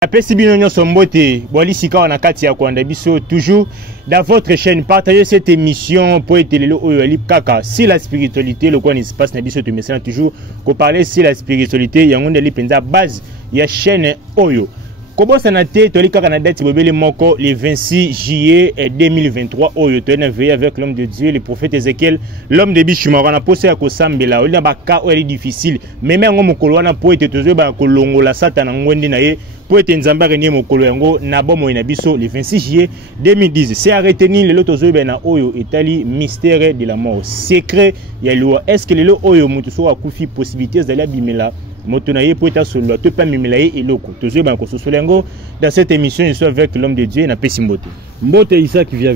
Apesi bino nyonso mbote bwali sika wana kati ya kwanda biso toujours dans votre chaîne. Partagez cette émission pour être lelo oyo ali kaka si la spiritualité le quoi ne se passe na biso to message toujours ko parler si la spiritualité yango ndeli penza base ya chaîne oyo. Kobo sanate toli kaka na date bobele moko le 26 juillet 2023 oyo to na veille avec l'homme de Dieu le prophète Ézéchiel l'homme de Bishuma wana posa ya kosambela oli na baka oyo difficile mais ngo mokolo wana po ete tozo ba kolongola satana ngwende na ye pour être nzamba renie mokolo yango na bomo na biso le 26 juillet 2010. C'est à retenir le loto bena oyo etali mystère de la mort secret ya loi. Est-ce que le lo oyo mutu so akufi possibilités d'aller bimela moto na ye pour être solo to pas mimela ye eloko tozo ba ko sosolengo dans cette émission je suis avec l'homme de Dieu na pesi mbote mbote Isaac via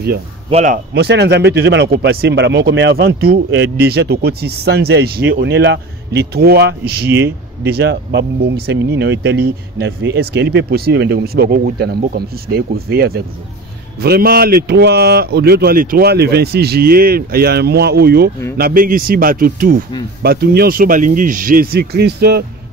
voilà monsieur Nzambe tozo ba ko passer mbala moko mais avant tout déjà to koti sans juillet on est là le 3 juillet déjà babongisa mini na etali na ve est-ce qu'il est possible de comme ça ko kuta na mboka msusu d'aller ko veiller avec vous. Vraiment les 3 le 26 juillet il y a un mois oyo na bengi si bato tout bato nyonso balingi Jésus Christ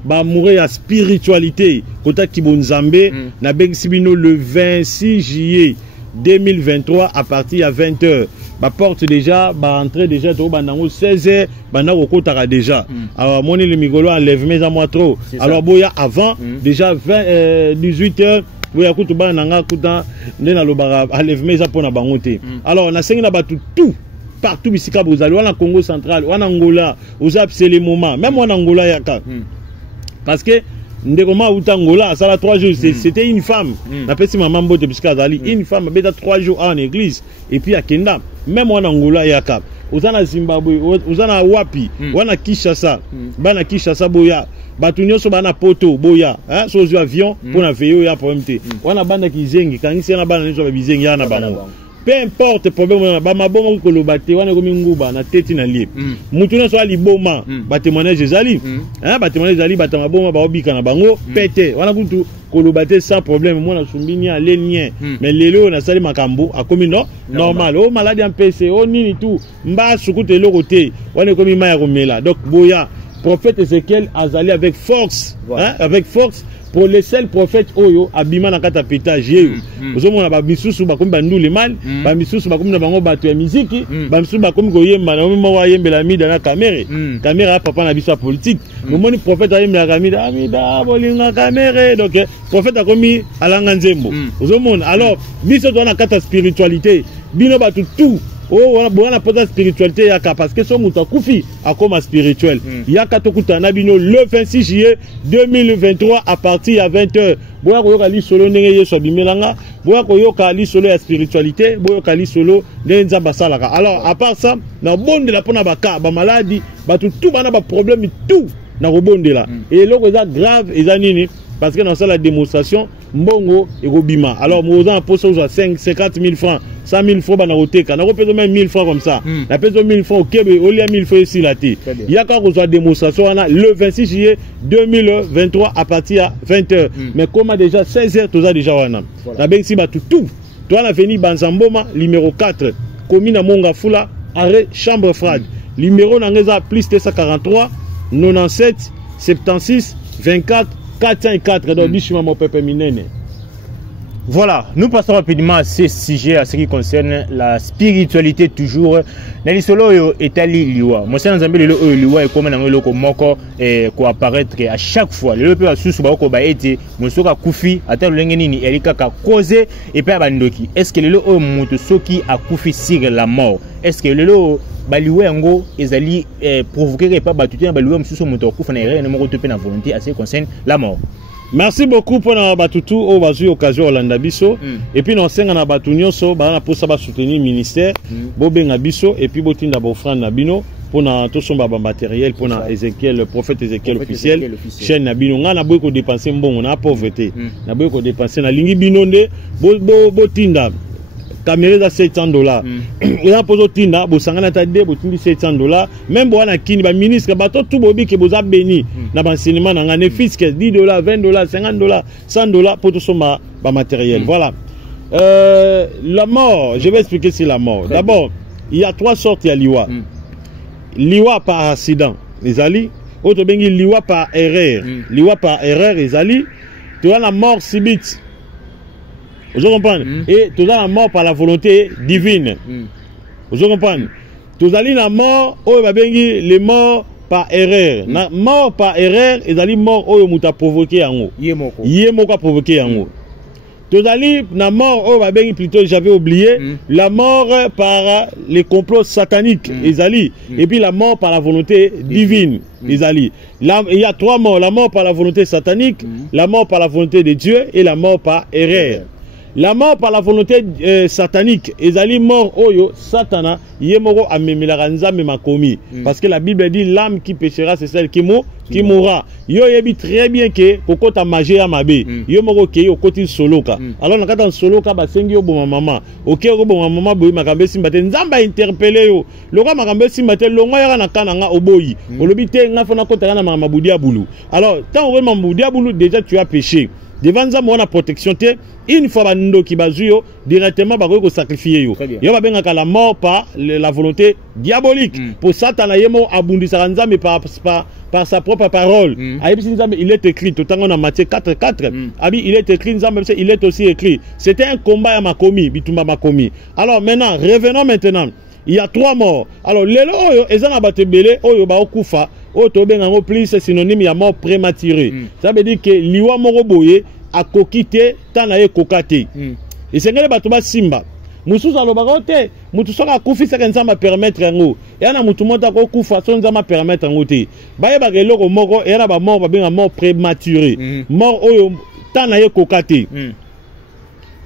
ba mourir à spiritualité kota kibonzambe na bengi si bino le 26 juillet 2023 à partir à 20h ba porte déjà ba entrer déjà to bandango 16h banda kokotaka déjà alors moni le migolo enlève mes à moi trop alors boya avant déjà 18h boya kutu bana nanga kuta ndena lobara enlève mes pour na bangote alors na sengi na batu tout partout bisika bozali wana Congo central wana Angola aux les moments même wana Angola yaka parce que ndekoma utangola ça la 3 jours c'était une femme na pesi maman mbote bisika zali une femme beta 3 jours en église et puis akenda même wana Angola yaka uzana Zimbabwe uzana wapi wana Kinshasa bana Kinshasa boya batu nyonso bana poto boya hein sozo avion pour na veyo ya problème te wana banda kizengi kangisi na bana nyonso ba bizengi ya na bango peu importe problème wana ba maboma ko lobate wana ko minguba na teti na lie mutu nyonso ali boma ba témoignage ezali hein ba témoignage ezali ba maboma ba obika na bango pete wana kutu ko lobate sans problème mona sumbini a lenien mais lelo na sali makambo akomi no normal o malade en PC o nini tout mba sukute loko te wana komi maya komela donc boya prophète Ézéchiel azali avec force hein avec force pour les seuls prophètes oyo abima na kata pétage yeyo ozomona ba misusu bakomi bandule mal ba misusu bakomi na bango bato ya muziki ba misusu bakomi koyemba na mimo wa yembela mida na caméra papa na biso politique momoni prophète ayembela kamida amida bolinga caméra donc prophète akomi alanga nzembo ozomona alors biso to na kata spiritualité bino batu tout oh on a pas spiritualité yaka parce que son muta kufi akoma spirituel yaka tokuta na bino le 26 juillet 2023 à partir à 20h boya ko yoka li solo ndenge yeso bimelanga boya ko yoka li solo ya spiritualité boya yoka li solo ndenge nzamba salaka alors à part ça na bonde la pona baka ba maladie ba tout bana ba problème tout na robonde là et loko eza grave eza nini parce que dans ça la démonstration mbongo ekobima alors moza en poste aux 50 000 francs 100 000 francs bana oteka na kopesa même 1000 francs comme ça na pesa 1000 francs okebe olia 1000 francs ici là ti yaka ko démonstration wana le 26 juillet 2023 à partir à 20h mais comme déjà 16h toza déjà wana na bengi ba tout toi la avenue Banzamboma numéro 4 commune à Mongafula arrêt chambre froide numéro nangeza plus 243 97 76 24 404 dans Bishuma mon peuple minene. Voilà, nous passons rapidement à ce sujet, à ce qui concerne la spiritualité toujours. Nali solo yo etali liwa. Monsieur Nzambe le liwa et comme na loko moko ko apparaître à chaque fois. Le peu asusu ba ko ba ete musoka kufi ata lenge nini elika ka causer et pa bandoki. Est-ce que le muto soki a kufi sur la mort? Est-ce que le baliwe yango ezali provoquer pas batuti baliwe mususu muto kufa na erreur na moko tope na volonté à ce qui concerne la mort? Merci beaucoup pour na batutu au bazu occasion Olanda biso et puis non senga na batu nyonso ba na posa ba soutenir ministère bobenga biso et puis botinda ba offrande na bino pour na to somba ba matériel pour na Ézéchiel le prophète Ézéchiel officiel chaîne na bino nga na boy ko dépenser mbongo na pauvreté na boy ko dépenser na lingi bino nde botinda caméra à $700 et là pour tinda bo sangana ta de bo tindi $700 même bo na kini ba ministre ba to tout bobi ke boza béni na ba enseignement na ngane fisc $10 $20 $50 $100 pour tout soma ba matériel voilà la mort je vais expliquer sur la mort d'abord il y a 3 sortes ya liwa liwa par accident les ali auto bengi liwa par erreur liwa par erreur les ali tu as la mort subite. Vous comprenez? Et tu as la mort par la volonté divine. Vous comprenez? Tu as la mort, les morts par erreur. La mort par erreur, et la mort, tu as provoqué en haut. Yémoko a provoqué en haut. Tu as la mort, plutôt, j'avais oublié, la mort par les complots sataniques, et puis la mort par la volonté divine. Il y a 3 morts: la mort par la volonté satanique, la mort par la volonté de Dieu et la mort par erreur. La mort par la volonté satanique, ils mort oyo satana yemoro amemilaranza memakomi, parce que la Bible dit l'âme qui péchera c'est celle qui mourra. Yo yebi très bien que kokota magie ya mabe yo moko ke yo koti soloka. Alors nakata soloka ba sengi yo boma mama OK yo boma mama boyi makambe simba te nzamba interpeller yo lokwa makambe simba te longo ya na kana nga oboyi olobi te nga fona kota na mabudi ya bulu. Alors tant on mabudi ya bulu déjà tu as péché devant ça on a protection te. Une fois bando qui bazuyo directement bakoy ko sacrifier yo. Yo ba benga la mort par la volonté diabolique. Pour Satan yemo abundisa nzambe par sa propre parole. Il est écrit tout en Matthieu 4:4. Il est écrit nzambe, il est aussi écrit. C'était un combat à Makomi, bitumba Makomi. Alors maintenant, revenons maintenant. Il y a 3 morts. Alors lelo oyo ezana batebele oyo ba okufa oyo to benga ngo plus synonyme ya mort prématurée. Ça veut dire que liwa moko boye a kokite tanaye kokate. Et c'est ngale batuba simba. Mususu alobaka te, mutu soka kufi saka nzamba permettre ngo. Yana mutu mota ko kufa so nzamba permettre ngo te. Baye ba geloko moko yana ba mort ba benga mort prématurée. Mort oyo tanaye kokate.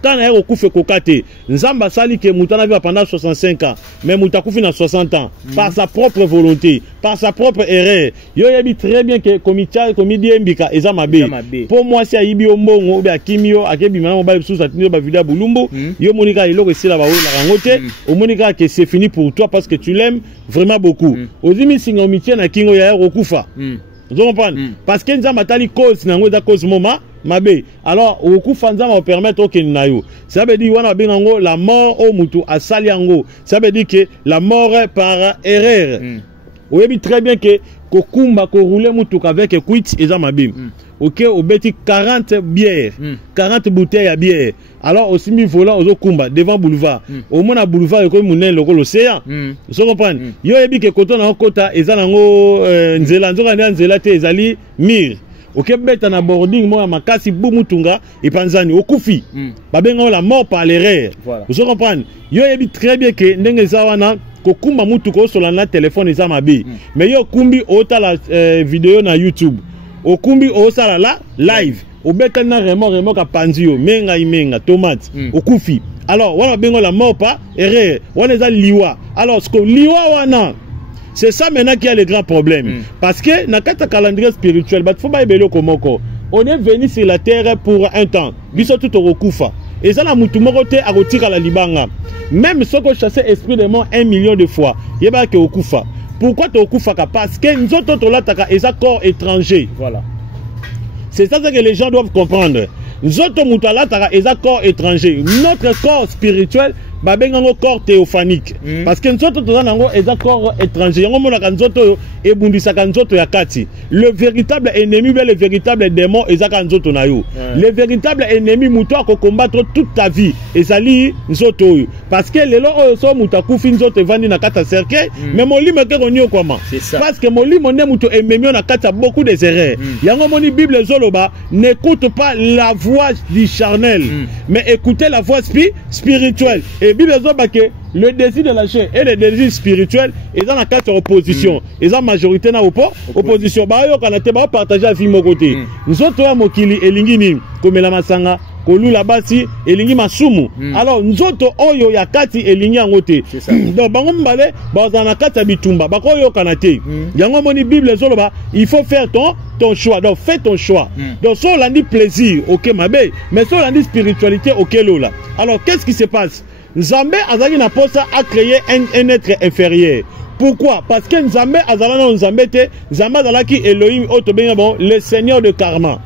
Tanaye okufe kokate. Nzamba sali ke mutu na vivre pendant 65 ans, mais mutu akufi na 60 ans par sa propre volonté, par sa propre erreur. Yo yebi très bien que komidi mbika eza mabe. Pour moi si ayibi ombongo be akimio akebi mama ba bisu satino ba vida bulumbu, yo monika iloko esila ba la rangote, o monika que c'est fini pour toi parce que tu l'aimes vraiment beaucoup. Ozimi singa omitie na kingo ya okufa. Vous comprenez? Parce que nzamba tali cause nango da cause moma mabe. Alors okufa nzamba permettre que nayo. Ça veut dire wana bengango la mort au mutu asali yango. Ça veut dire que la mort par erreur. Vous voyez très bien que kokumba ko rouler mutu avec quit eza mabe. OK, au beti 40 bières, 40 bouteilles à bière. Alors aussi mi volant aux kumba devant boulevard. Au moins boulevard ko munen loko l'océan. Vous comprenez? Yo yebi que koto na kota eza nango nzela nzoka nzela te ezali mir. OK, beta na boarding mo makasi bumutunga et panzani okufi. Babenga la mort par l'erreur. Vous comprenez? Yo yebi très bien que ndenge zawana kokumba mutu ko solana téléphone eza mabe. Mais yo kumbi ota la vidéo na YouTube. Okumbi osala la live obetana remo ka panzio menga tomate okufi. Alors wana bengo la mort pas erreur wana za liwa. Alors ce que liwa wana c'est ça maintenant qui a le grand problème parce que na kata calendrier spirituel bat faut ba ebelo komoko on est venu sur la terre pour un temps biso tout okufa et ça na mutu moko te akotika la libanga même ce que chasser esprit de mort 1 million de fois yeba ke okufa. Pourquoi tu okufa? Parce que nous autres et ça corps étranger. Voilà. C'est ça que les gens doivent comprendre. Nous autres et ça corps étranger. Notre corps spirituel babengango corps théophanique. Parce que nous autres et ça corps étranger. Le véritable ennemi, le véritable démon et ça kanzoto na yo. Le véritable ennemi muto ko combattre toute ta vie et ça li nzoto yo. Parce que les lois so mutakufi nzoto vandi na kata cercle mais molimo ke konyo comment? Parce que molimo ne muto ememio na kata beaucoup des erreurs. Yango moni Bible zoloba n'écoute pas la voix du charnel mais écoutez la voix spirituelle. Et Bible zoba que le désir de la chair et le désir spirituel ils ont la carte opposition ils ont majorité na opposition ba yo kana te ba partager à vie mon côté nous autres ya mokili elingi ni komela masanga kolula basi elingi masumu alors nous autres oyo ya kati elingi ngote donc bango mbale ba na kati ya bitumba ba koyo kana te yango moni Bible zoloba il faut faire ton choix donc fais ton choix donc so landi plaisir OK mabe mais so landi spiritualité OK lola. Alors qu'est-ce qui se passe? Nzambe azali na posa a créé un être inférieur. Pourquoi? Parce que Nzambe azala na Nzambe te, Nzambe azala ki Elohim otobenga bon le Seigneur de karma.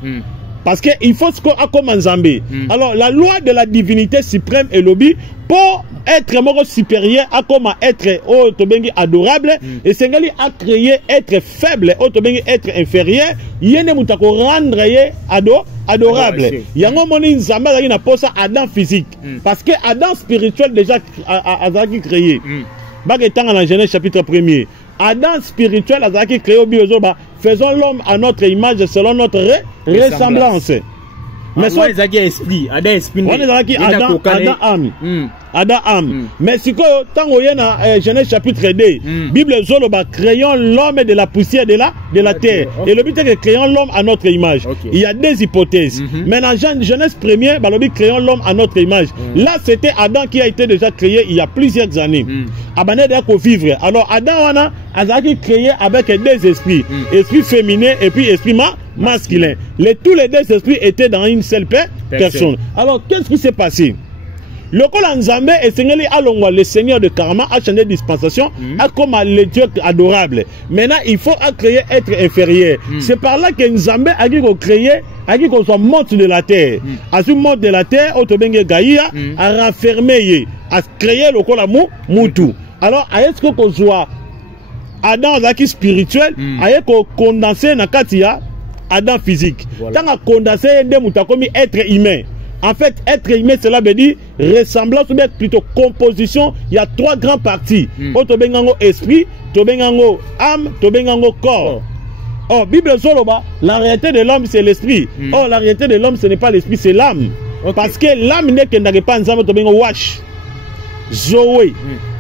Parce que il faut ce qu'on a comme Nzambe. Alors la loi de la divinité suprême est lobby pour être mort supérieur à comme être otobengi adorable et Sengali a créé être faible otobengi être inférieur, yene mutako rendre ye adorable. Yango moni nzambe azaki na posa Adam physique. Parce que Adam spirituel déjà azaki créé. Bak tanga na Genèse chapitre 1er. Adam spirituel azaki créé au biozoba. Faisons l'homme à notre image selon notre ressemblance. Mais soit les esprit, Adam esprit. On est Adam âme. Adam âme. Mais si tango yena Genèse chapitre 2, Bible zoloba créons l'homme de la poussière de la terre. Et le but est que créons l'homme à notre image. Il y a deux hypothèses. Mais dans Genèse 1er, balobi créons l'homme à notre image. Là, c'était Adam qui a été déjà créé il y a plusieurs années. Abané de vivre. Alors Adam a créé avec deux esprits, esprit féminin et puis esprit masculin. Tous les deux esprits étaient dans une seule personne. Alors, qu'est-ce qui s'est passé? Le Nzambe et le Seigneur de Karma a changé de dispensation a comme le Dieu adorable. Maintenant, il faut créer être inférieur. C'est par là que Nzambe a créé qu'on soit monte de la terre. À ce monte de la terre, Otobenge Gaïa a raffermé, a créé le Kola Moutou. Alors, est-ce qu'on soit Adam Zaki spirituel, est-ce qu'on condensé na katia Adam physique. Tant à condensé comme être humain. En fait, être humain, cela veut dire ressemblance ou bien plutôt composition. Il y a trois grandes parties. Tobengango esprit, tobengango âme, tobengango corps. Oh, Bible Soloba, la réalité de l'homme c'est l'esprit. Oh, la réalité de l'homme ce n'est pas l'esprit, c'est l'âme. Parce que l'âme n'est que n'a pas ensemble, tobengango wash. Zoé.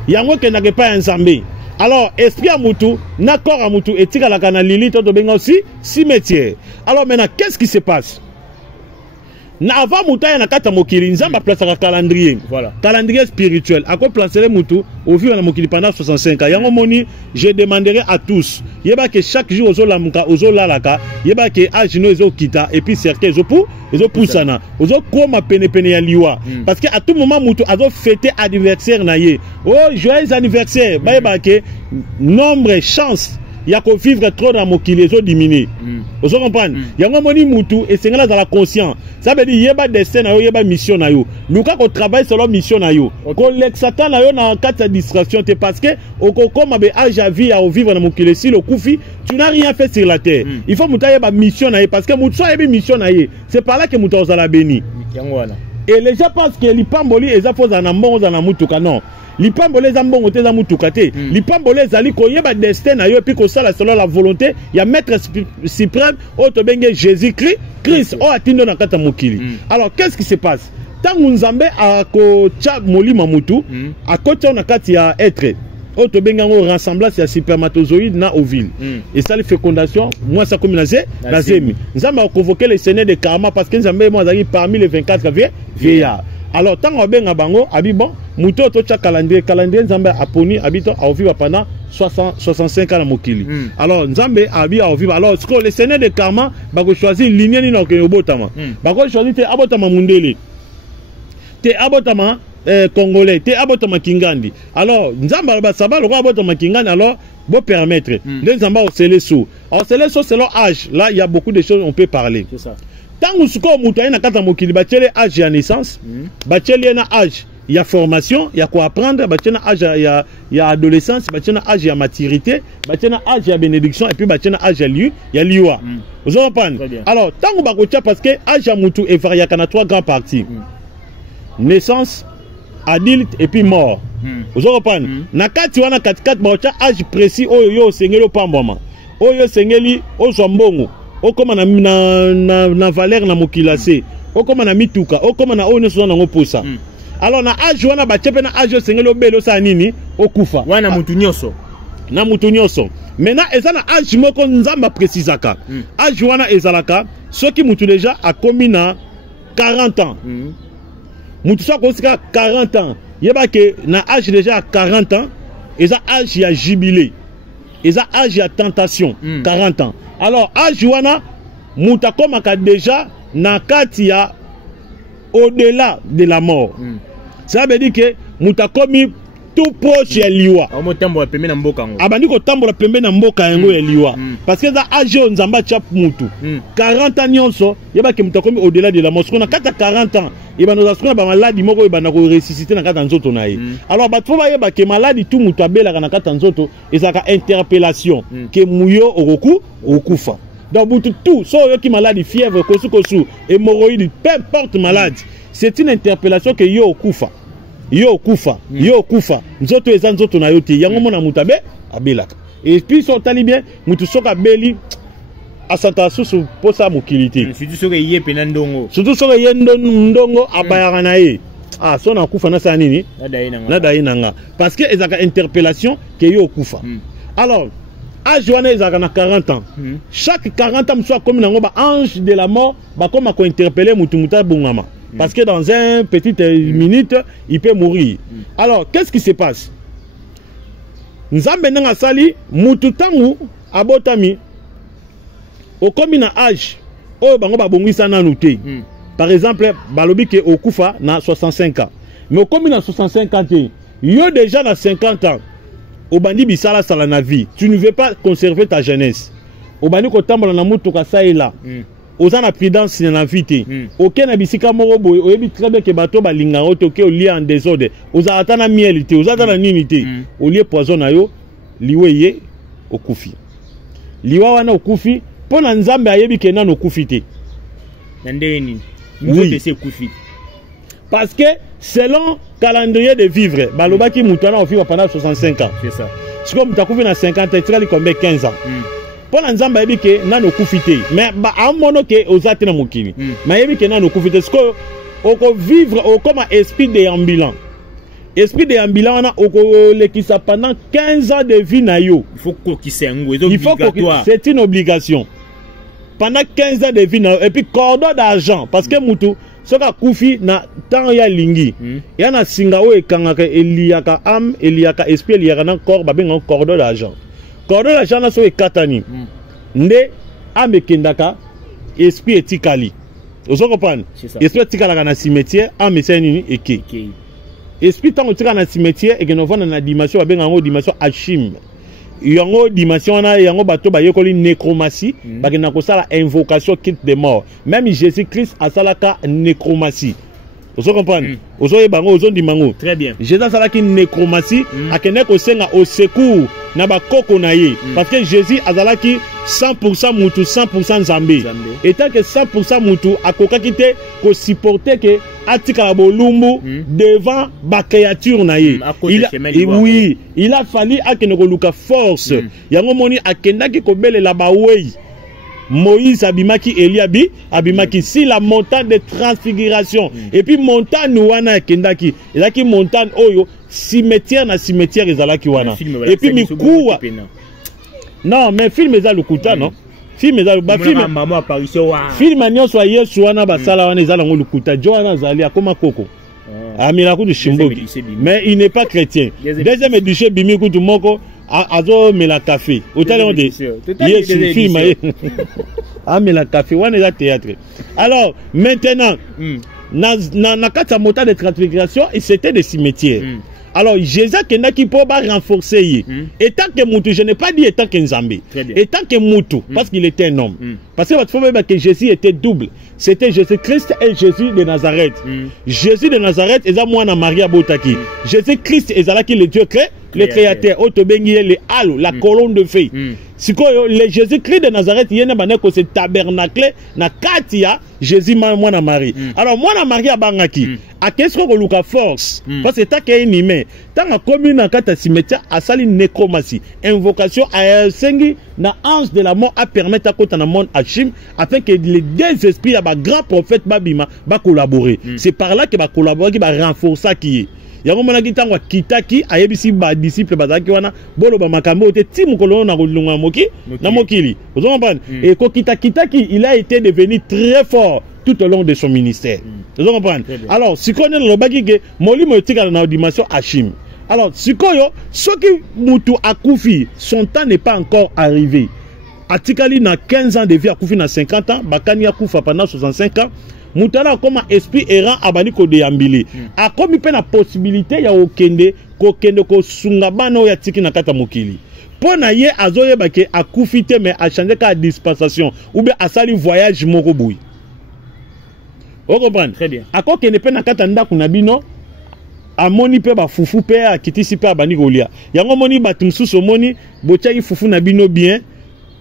Yango que n'a pas ensemble. Alors, esprit à Moutou, na corps à Moutou, et tika la canalili, to benga aussi, cimetière. Alors maintenant, qu'est-ce qui se passe? Na avant Mouta, na kata mokili, nzamba place à calendrier. Voilà. Calendrier spirituel. À quoi placer les Moutou, au vu de la mokili pendant 65 ans. Yango moni, je demanderai à tous. Yeba que chaque jour, ozo lamuka, ozo lalaka, yeba que ajino ozo kita, et puis cercle ozo pou, ozo poussana. Ozo koma pene ya liwa. Parce que à tout moment, Moutou, ozo fêter anniversaire na ye. Oh, joyeux anniversaire. Ba yeba que nombre, chance. Il y a qu'on vivre trop dans mon kili, ils ont diminué. Vous comprenez? Il y a un moni moutou et c'est là dans la conscience. Ça veut dire qu'il y a pas destin, il y a pas mission. Nous quand on travaille sur la mission, qu'on l'exatan dans quatre distractions, c'est parce que comme âge à vie à vivre dans mon kili, si le koufi, tu n'as rien fait sur la terre. Il faut mouta y a mission parce que moutou a une mission. C'est par là que mouta aux la béni. Et les gens pensent que les pamboli et les affaires en amont dans la moutouka non. Les pamboli les ambons ont moutoukaté. Les pamboli les ali qu'on y a destin à eux puis qu'on ça selon la volonté. Il y a maître suprême autobenge Jésus-Christ. Oh atindo na kata mokili. Alors qu'est-ce qui se passe? Tant qu'on zambe à ko cha moli mamutu à côté on a kati ya être. Autobengango rassemblage ya spermatozoïde na ovule. Et ça les fécondation, moi ça comme la zemi. Nous avons convoqué le Seigneur de Karma parce que nous avons parmi les 24 vieillards. Alors tant qu'on benga bango bon muto to cha calendrier Nzambe aponi habito a vivre pendant 65 ans na mokili. Alors Nzambe abi a vivre. Alors ce que le Seigneur de Karma ba ko choisir ligne ni na ko botama. Ba ko choisir te abotama mundele. Te abotama congolais, te abotama kingandi. Alors Nzamba ba saba le roi abotama kingandi alors bon permettre. Les Nzamba au seleso. Alors seleso c'est leur âge. Là il y a beaucoup de choses on peut parler. C'est ça. Tant que ce qu'on mouta na kata mokili ba tchele âge ya naissance, ba tchele na âge il y a formation, il y a quoi apprendre, ba tchele âge il y a adolescence, ba tchele âge il y a maturité, ba tchele âge il y a bénédiction et puis ba tchele âge il y a liwa. Vous comprenez? Alors tant que ba ko tcha parce que âge ya mutu est varié kana trois grands parties. Naissance, adulte et puis mort. Vous comprenez? Na kati wana kati ba tcha âge précis oyo sengelo pamboma. Oyo sengeli ozombongo. O comme na valeur na mokilase o comme na mituka o comme na one so na ngoposa alors na âge wana ba chepe na âge sengelo belo sa nini okufa wana mutu nyonso na mutu nyonso maintenant eza na âge moko nzamba précisaka âge wana ezalaka soki mutu déjà a commis na 40 ans mutu so ko sika 40 ans yeba ke na âge déjà à 40 ans eza âge ya jubilé eza âge ya tentation 40 ans. Alors, âge wana mutakomaka déjà na katia au-delà de la mort. Ça veut dire que mutakomi tout proche ya liwa. Amotambola pembe na mboka ngo. Abandi ko tambola pembe na mboka yango ya liwa. Parce que za âge on nzamba chap mutu. 40 ans nyonso, yeba ke mutakomi au-delà de la mort. Parce qu'on a 40 ans, yeba no zasuna ba maladie moko yeba na ko ressusciter na kata nzoto na ye. Alors ba trouva yeba ke maladie tout mutu abela na kata nzoto ezaka interpellation ke muyo oroku okufa. Donc tout, soit qui malade, fièvre, kosu, hémorroïde, peu importe malade, c'est une interpellation que yo kufa. Yo kufa. Nzoto eza nzoto na yote. Yango mona mutabe abelaka. Et puis son talibien, mutu soka beli asanta susu posa mokilité. Surtout soka yé penandongo. Surtout soka yé ndongo abayaka na ye. Ah, son akufa na sa nini? Nada inanga. Parce que ezaka interpellation que yo kufa. Alors, âge wana ezaka na 40 ans. Chaque 40 ans soit comme nango ba ange de la mort, ba comme ko interpeller mutu muta bungama. Parce que dans un petite minute, il peut mourir. Alors, qu'est-ce qui se passe? Nzambe nanga sali mutu tangu abotami au komi na âge oyo bango babongisa nanu te. Par exemple, balobi ke okufa na 65 ans. Mais au komi na 65 ans te, yo déjà na 50 ans. Au bandi bisala sala na vie, tu ne veux pas conserver ta jeunesse. Au bandi ko tambola na mutu ka sa ela. Oza na prudence na vie te. OK na bisika moko boye, oyebi très bien que bato balinga otoke o lia en désordre. Oza ata na miel te, oza ata na nini te. O lie poison na yo, liwe ye okufi. Liwa wana okufi, pona nzambe ayebi ke nano okufi te. Ndeni. Oui. Parce que selon calendrier de vivre, balobaki mutana ofi pendant 65 ans. C'est ça. Si comme tu as 50 ans, tu as combien 15 ans. Pour l'ensemble, il y a nano kufité. Mais à un moment que aux atena mokili. Mais il y a nano kufité. Ce que on vivre comme esprit déambulant. Esprit déambulant, on a qui ça pendant 15 ans de vie na yo. Il faut qu'il soit c'est une obligation. Pendant 15 ans de vie na yo. Et puis cordon d'argent parce que mutu soka kufi na temps ya lingi. Ya na singa o ekangaka eliaka âme, eliaka esprit, eliaka na corps babenga cordon d'argent. Cordon d'argent na so ekatani. Nde âme kendaka esprit etikali. Ozo comprendre? Esprit etikala na cimetière, âme c'est nini eke. Esprit tant etika na cimetière et que nous vona na dimension babenga ngo dimension achim. Yango dimension na yango bato ba yekoli nécromancie bakena ko sala invocation quitte des morts. Même Jésus-Christ a salaka nécromancie. Vous comprenez? Vous avez bango, vous dimango. Très bien. Jésus a salaki nécromancie akene ko senga au secours na ba koko na ye parce que Jésus a salaki 100% mutu 100% Nzambe. Et tant que 100% mutu akoka kite ko supporter que atika bolumbu devant ba créature na ye. Oui, il a fallu akene ko luka force. Yango moni akenda ki ko belela ba wei. Moïse abimaki Eliabi abimaki si la montagne de transfiguration et puis montagne wana kendaki elaki montagne oyo cimetière na cimetière ezalaki wana et puis mikuwa non mais film eza lukuta non film eza ba film maman apparition wa film nyonso Yesu wana basala wana ezala ngo lukuta jo wana zali akoma koko amira ku du shimboki mais il n'est pas chrétien deuxième édition bimi ku du moko azo mela café autant on dit yes film ah mela café on est à théâtre. Alors maintenant na kata mota de transfiguration et c'était des cimetières. Alors Jésus qui peut renforcer étant que mutu, je n'ai pas dit étant que Nzambe, étant que mutu parce qu'il était un homme. Parce que votre faut même que Jésus était double. C'était Jésus-Christ et Jésus de Nazareth. Jésus de Nazareth est à moi na Maria Botaki. Jésus-Christ est là qui le Dieu crée, le créateur. Otobengi le halo, la colonne de feu. Si le Jésus-Christ de Nazareth il y a un ce tabernacle na katia Jésus moi na Marie. Alors moi na Marie abangaki. A qu'est-ce qu'on luka force parce que tant qu'il est humain, tant la commune en kata cimetière a sali nécromancie, invocation à sengi na ange de la mort a permettre à côté na monde Hachim afin que les deux esprits à grand prophète babima ba collaborer. C'est par là que ba collaborer qui va renforcer qui est. Yango mona kitangwa kitaki ayebisi ba disciple bazaki wana bolo ba makambo te ti mukolo na kolunga moki na mokili. Vous comprenez? Et ko kitaki il a été devenu très fort tout au long de son ministère. Vous comprenez? Alors si connaît le baki que molimo etika na dimension Hachim. Alors si koyo soki mutu akufi son temps n'est pas encore arrivé. Atikali na 15 ans de vie akufi na 50 ans, bakani akufa pendant 65 ans. Moutala comme esprit errant abani ko deambili. A comme pe na possibilité ya okende ko sunga bano ya tiki na kata mokili. Pona ye azoye bake akufite mais a changer ka dispensation ou bien a sali voyage moko boui. Vous comprenez? Très bien. A ko kende pe na kata ndako na bino a moni pe ba fufu pe a kitisi pe abani golia. Yango moni batumsuso moni bochaki fufu na bino bien.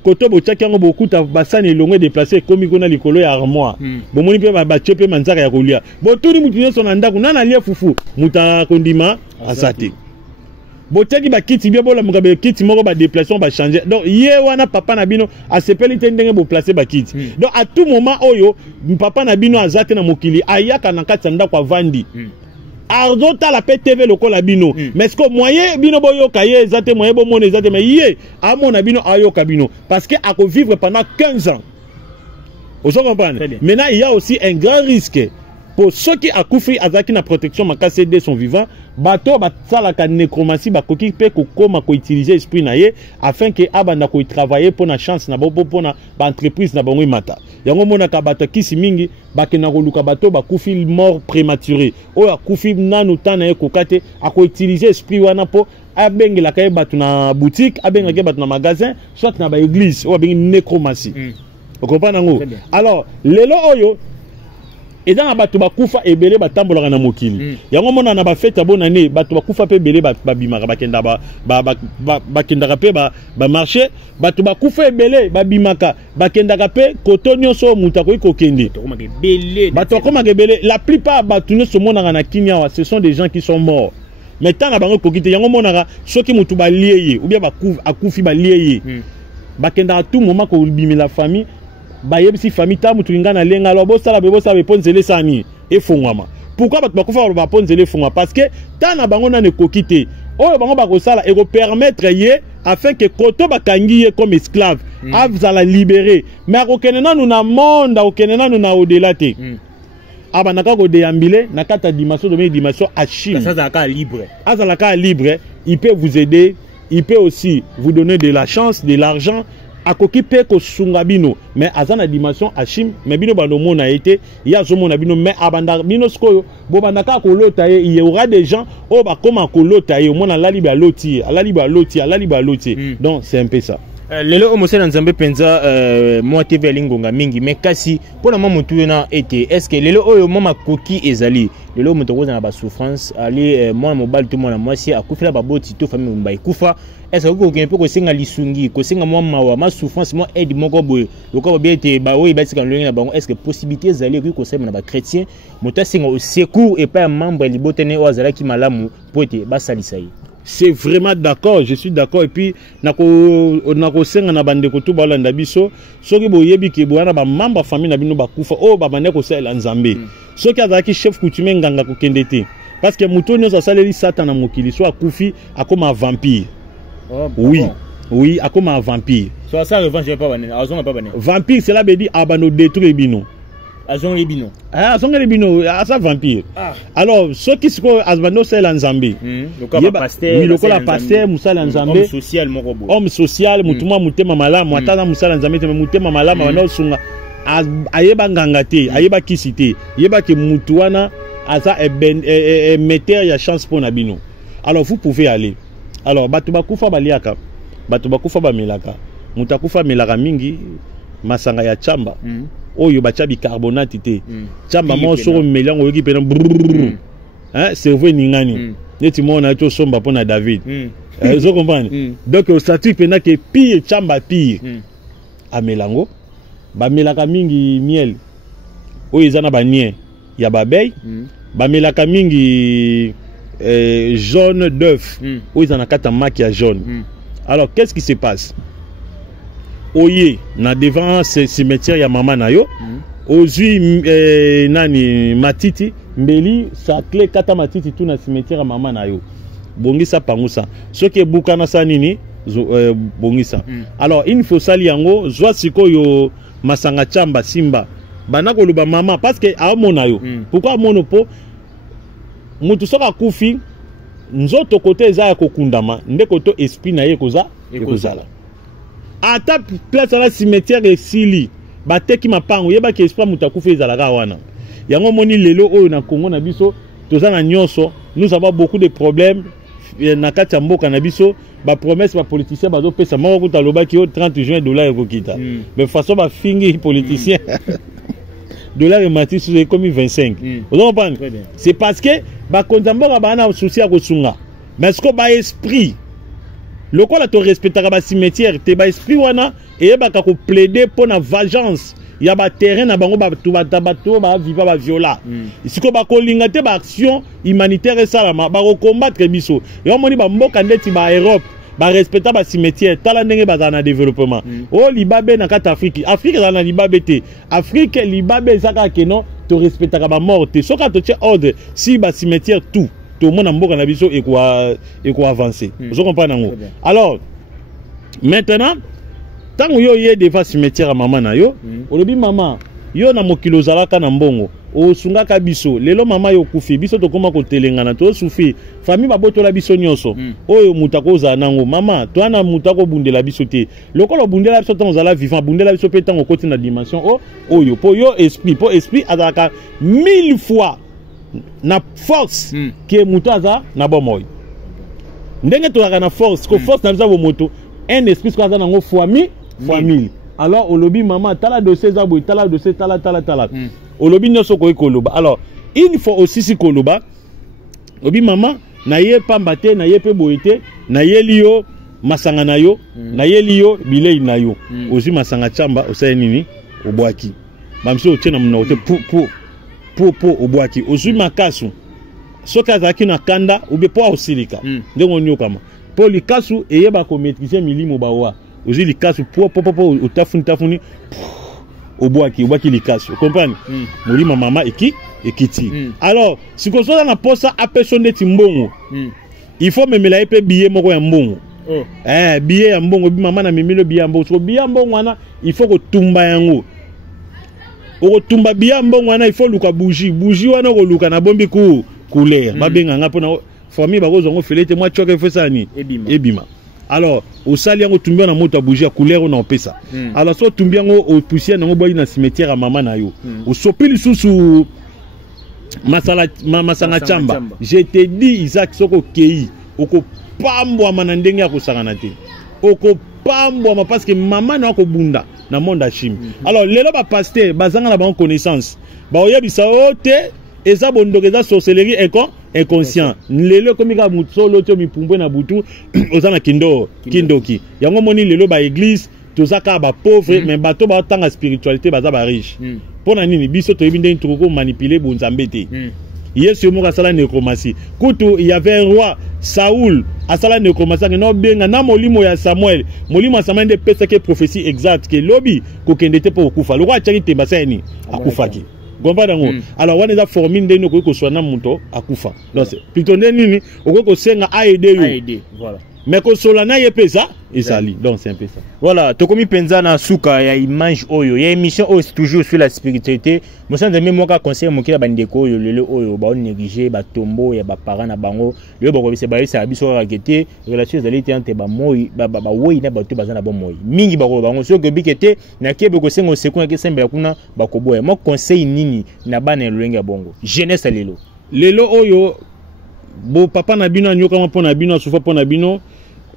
koto bochaki yango bokuta basani elongo déplacer komi kona likolo ya armoire bomoni pe ba chepe manzaka ya kolia botuni mutu nyonso na ndako nana lia fufu muta kondima asate bochaki ba kiti bien bola mukabe kiti moko ba déplacement ba changer donc ye wana papa na bino asepeli te ndenge bo placer ba kiti donc à tout moment oyo papa na bino azate na mokili ayaka na kati ndako avandi ardo tala pe TV lokola bino mais ce que moyen bino boyoka ye ezate moyen bo mona ezate mais ye amona bino ayoka bino parce que a ko vivre pendant 15 ans. Vous comprenez? Maintenant il y a aussi un grand risque pour ceux qui akufi azaki na protection makase de son vivant bato basala ka nécromancie bakoki pe ko koma ko utiliser esprit na ye afin que abanda ko travailler pour na chance na bobo pour na ba entreprise na bango mata yango mona ka bato kisi mingi bakena ko luka bato bakufi mort prématuré o akufi nanu tana ye ko kate ako utiliser esprit wana po abengela ka bato na boutique abengela bato na magasin soit na ba église o abengi nécromancie. Vous comprenez? Alors lelo oyo et dans bato bakufa ebele batambolaka na mokili yango mona na ba fête bonne année bato bakufa pe ebele babimaka bakenda bakendaka pe ba marché bato bakufa ebele babimaka bakendaka pe koto nyonso muta ko ikokende bato komaka ebele la plupart bato nyonso monaka na Kenya ce sont des gens qui sont morts mais tant na bango kokite yango monaka soki mutu ba lié ou bien akufi ba lié bakenda à tout moment ko bimela famille ba yebisi famille ta mutu ngana lenga alors bo sala ponzele sani e fongwama pourquoi ba kufa ba ponzele fongwa parce que ta na bango na ne kokite oyo bango ba ko sala e ko permettre ye afin que koto bakangi ye comme esclave avzala libérer mais ko kenena nous na monde ko kenena nous na au-delà te abanaka ko déambuler na kata dimension de dimension achim ça azalaka libre azalaka libre il peut vous aider il peut aussi vous donner de la chance de l'argent akoki pe ko sunga bino mais azana dimension achim mais bino bando mona été ya zo mona bino mais abanda bino skoyo bo bandaka ko lota il y aura des gens o ba koma ko lota ye mona la liba loti donc c'est un peu ça. Lelo omose na nzambe penza moi TV lingonga mingi mais kasi pona mama mutu na été est-ce que lelo oyo mama koki ezali lelo mutu ko na ba souffrance ali moi mobile tout mona moi si akufila ba boti to famille mba ikufa est-ce que ko kempe ko singa lisungi ko singa moi mawa ma souffrance moi aide moko boye loko ba ete ba oyi ba tsika longi na bango est-ce que possibilité ezali ko sema na ba chrétien mutu singa au secours et pas membre libotene o azala ki malamu pote ba salisa yi. C'est vraiment d'accord, je suis d'accord. Et puis, nako senga na bande ko to balanda biso, soki boyebi ke boana ba membre famille na bino bakufa o ba bande ko sala nzambe. Soki azaki chef coutumier nganga ko kendete. Parce que mutonyo sa saleli satan na mokili so akufi akoma vampire. Oh, oui. Bon. Oui, akoma vampire. So ça revanche pas bané, azonga pas bané. Vampire cela veut dire abano détruire bino. Azonga libino. Ah, azonga libino, asa vampire. Ah. Alors, ceux qui sont azbano sel nzambe. Le pasteur, oui, le pasteur musala nzambe. Homme social mon robot. Homme social, mutuma mutema malamu, atana musala nzambe te mutema malamu bana sunga. Ayeba ngangate, ayeba kisite, yeba ke mutuana asa metteur ya chance pour nabino. Alors vous pouvez aller. Alors batu bakufa baliaka, batu bakufa bamelaka. Mutakufa melaka mingi masanga ya chamba. Oyo bacha bicarbonate te chamba mo so melango yoki pena hein cerveau ningani neti mo na to somba pona David vous comprenez donc au statut pena que pire chamba pire a melango ba melaka mingi miel oyo ezana ba nien ya babey ba melaka mingi jaune d'œuf oyo ezana kata maki ya jaune. Alors qu'est-ce qui se passe? Oye na devant ce cimetière ya mama na yo ozui nani matiti mbeli sa clé kata matiti tout na cimetière ya mama na yo bongisa pangusa soki bukana sa nini bongisa. Alors il faut sali yango zwa sikoyo masanga chamba simba bana koluba mama parce que a mona yo pourquoi mono po mutu soka kufi nzoto kote za ya kokundama ndeko to esprit na ye koza ekozala ata place à la cimetière esili bateki mapango yeba ke esprit mutakufa ezalaka wana yango moni lelo oyo na Congo na biso tozana nyonso nous avons beaucoup de problèmes na kati ya mboka na biso ba promesse ba politicien bazo pesa moko kuta lobaki o 30 juin dollar ekokita mais façon ba fingi politicien dollar et mati c'est comme 25 vous comprenez c'est parce que ba konzamboka bana souci ya kosunga mais ce que ba esprit lokola to respectaka ba cimetière te ba esprit wana eyebaka ko plaider pour na vengeance ya ba terrain na bango bato ba viva ba viola siko ba kolinga te ba action humanitaire salama ba combattre biso yo moni ba mboka ndeti ba Europe ba respecta ba cimetière tala ndenge ba na développement o libabe na kata Afrique na libabe te Afrique libabe ezaka keno to respectaka ba morte soka to tie ordre si ba cimetière tout to mona mboka na biso et quoi avancer vous comprenez ngo alors maintenant tant yo yé devant cimetière maman na yo olobi mama yo na mokilo zalaka na mbongo o sungaka biso lelo mama yo kufi biso to koma ko telengana to sufi famille babotola biso nyonso oyo mutako za nango mama to ana mutako bundela biso te lokolo bundela biso tant zala vivant bundela biso pe tant okoti na dimension oyo po yo esprit azaka 1000 fois na force que mutaza na bomoy ndenge to na force ko force na biso bo moto un esprit ko za nango famille alors olobi mama tala dossier za boy tala dossier tala olobi nyoso ko ekoloba alors il faut aussi si koloba obi mama na ye pamba te na ye pe boyete na ye liyo masanga na yo na ye liyo bilei na yo ozi masanga chamba osaye nini obwaki bamso otena mna ote po obwaki ozi makasu soka azaki na kanda obe po osilika ndengo nyokama po likasu eyeba ko maîtriser milimo bawa ozi likasu po utafuni obwaki likasu comprendre molima mama ekiti alors si ko soza na posa apeso ndeti mbongo il faut memela epe billet moko ya mbongo billet ya mbongo bi mama na memelo billet ya mbongo so billet ya mbongo wana il faut ko tumba yango o tumba billet ya mbongo wana il faut luka bougie wana ko luka na bombi ku couleur babenga nga pona famille bakozo ngo felete moi choke fesani ebima alors au sali yango tumbia na moto bougie couleur on pesa alors so tumbia ngo au poussière ngo boyi na cimetière à mama na yo au sopili susu masanga chamba je te dis Isaac soko kei oko pambwa manandenge ya kusangana te oko pambwa parce que mama na ko bunda na monde achim alors lelo ba pasteur bazanga na ba connaissance ba oyebisa ote eza bondoko eza sorcellerie inconscient lelo komika mutsolo to mipumbwe na butu ozana kindoki yango moni lelo ba église tozaka ba pauvre mais bato ba tanga spiritualité baza ba riche pona nini biso to yebinde ntuko manipuler bonzambe te Yesu mo kasala nécromancie kutu il y avait un roi Saoul asala nécromancie no benga na molimo ya Samuel de pesa ke prophétie exacte ke lobi ko kende te po kufa lo kwa chaki te basani akufaki gomba dango alors wana za formule ndeno ko swana muto akufa donc plutôt nini okoko senga aider voilà mais ko solana ye pesa ezali donc c'est un peu ça voilà tokomi penza na suka ya image oyo ya émission oyo toujours sur la spiritualité mosanda même moka conseil mokila bandeko oyo lelo oyo ba négliger ba tombo ya ba parents na bango le boko bise ba isa biso rakete relation ezali te entre ba moi ba woi na bato bazana ba moi mingi bako bango so ke bikete na kebe ko sengo sekuna ke sembe kuna bakoboya mo conseil nini na bana lolenga bongo jeunesse lelo oyo bo papa na bino nyoka mo pona bino soufa pona bino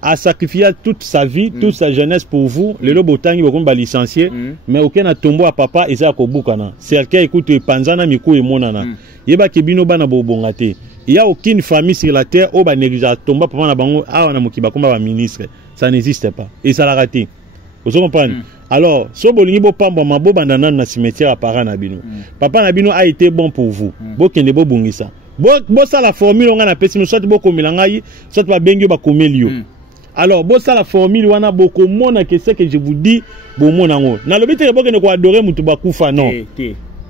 a sacrifié toute sa vie, toute sa jeunesse pour vous. Le lobo tangi beaucoup ba licencié, mais aucun a tombé à papa et ça ko bukana. Cercle écoute panzana miku et monana. Yeba kebino bana bobongate. Il y a aucune famille sur la terre au ba négligence tomba papa na bango a na mokiba komba ba ministre. Ça n'existe pas et ça l'a raté. Vous comprenez? Alors, so bolingi bo pamba mabo bandana na cimetière à parents na bino. Papa na bino a été bon pour vous. Bo kende bo bongisa. Bo ça la formule on a pesi soit bo komelanga yi, soit ba bengi ba komelio. Alors, bon, ça la formule, wana beaucoup mona que c'est que je vous dis, bon monango. Na lobite ke bokende ko adorer mutu bakufa non.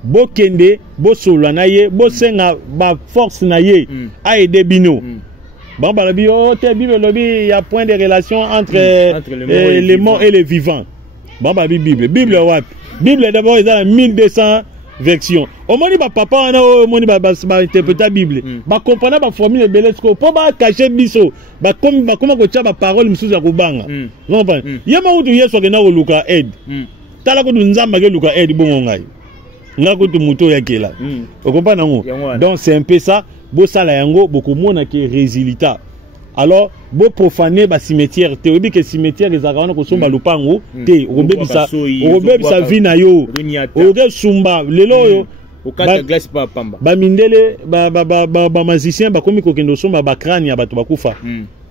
Bokende, bo solo na ye, bo senga ba force na ye a aider bino. Bon ba lobi oh te Bible lobi il y a point de relation entre les morts et les vivants. Bon ba Bible what? Bible d'abord ils ont 1200 version. Au moni ba papa wana o moni ba interpréter Bible. Ba comprendre ba formule belesco po ba cacher biso. Ba comme ko tia ba parole musuzu ya kubanga. Non pas. Yema utu Yesu ke na ko luka aide. Tala ko nzamba ke luka aide bongo ngai. Nga ko tu muto ya kela. O comprendre ngo. Donc c'est un peu ça. Bo sala yango boko mona ke résultat. Alors bo profaner ba cimetière te obi ke cimetière ezaka wana ko somba lupango te obebisa vie na yo oge sumba lelo yo okata glace pa pamba ba mindele ba magicien ba komi ko kendo somba ba crâne ya bato bakufa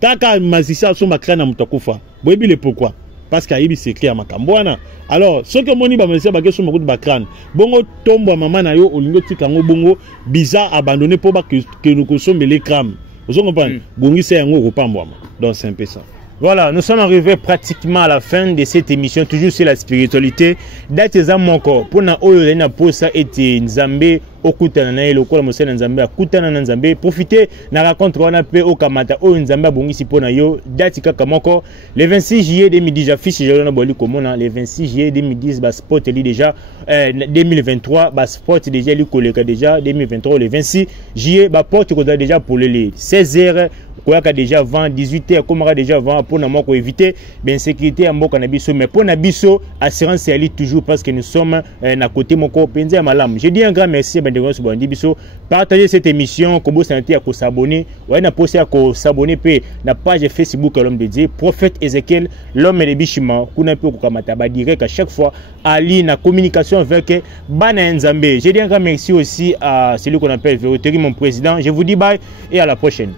kaka magicien so makrana mutakufa boyebi le pourquoi parce qu'il y a eu secret à Makambouana. Alors, ce que moni ba magicien ba keso makutu ba crâne bongo tombo mama na yo olingo tikango bongo bizarre abandonné pour ba que nous consomme les crânes. Vous comprenez? Bongi c'est yango kopambwama. Donc c'est un peu ça. Voilà, nous sommes arrivés pratiquement à la fin de cette émission, toujours sur la spiritualité. Dateza moko, pour na oyo na posa ete nzambe okutana na ele okola mosala nzambe akutana na nzambe. Profitez na raconte wana pe okamata oyo nzambe abongisi pona yo. Dati kaka moko, le 26 juillet 2010 affiche jona boli komona le 26 juillet 2010 ba sport li déjà 2023 ba sport déjà li koleka déjà 2023 le 26 juillet ba porte ko déjà pour les 16h koyaka déjà avant 18h komaka déjà avant pour na moko éviter ben sécurité ya mboka na biso mais pour na biso assurance ali toujours parce que nous sommes na côté moko penza ya malamu. Je dis un grand merci ben de grâce bandi biso partager cette émission kobo santé ya ko s'abonner ouais na poster ya ko s'abonner pe na page Facebook l'homme de Dieu prophète Ezekiel l'homme de Bishima kuna pe ko kamata ba direct à chaque fois ali na communication avec bana nzambe. Je dis un grand merci aussi à celui qu'on appelle Vérotéry mon président. Je vous dis bye et à la prochaine.